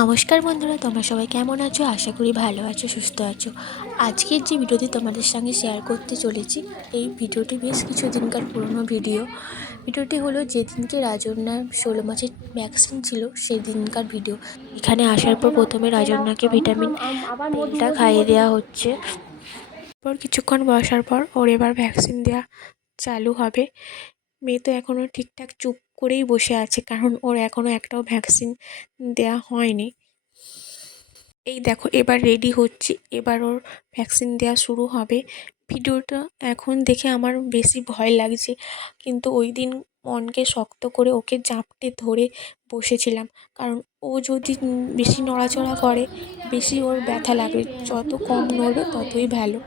নমস্কার বন্ধুরা, তোমরা সবাই কেমন আছো? আশা করি ভালো আছো, সুস্থ আছো। আজকের যে ভিডিওটি তোমাদের সঙ্গে শেয়ার করতে চলেছি, এই ভিডিওটি বেশ কিছুদিনকার পুরনো ভিডিওটি হলো যেদিনকে রাজন্যার 16 মাসের ভ্যাকসিন ছিল সেই দিনকার ভিডিও। এখানে আসার পর প্রথমে রাজন্যাকে ভিটামিন তেলটা খাইয়ে দেওয়া হচ্ছে। পর কিছুক্ষণ বসার পর ওর এবার ভ্যাকসিন দেওয়া চালু হবে। মেয়ে তো এখনও ঠিকঠাক চুপ করেই বসে আছে, কারণ ওর এখনও একটাও ভ্যাকসিন দেওয়া হয়নি। এই দেখো এবার রেডি হচ্ছে, এবার ওর ভ্যাকসিন দেওয়া শুরু হবে। ভিডিওটা এখন দেখে আমার বেশি ভয় লাগছে, কিন্তু ওই দিন মনকে শক্ত করে ওকে জাপটে ধরে বসেছিলাম, কারণ ও যদি বেশি নড়াচড়া করে বেশি ওর ব্যথা লাগবে, যত কম নড়বে ততই ভালো।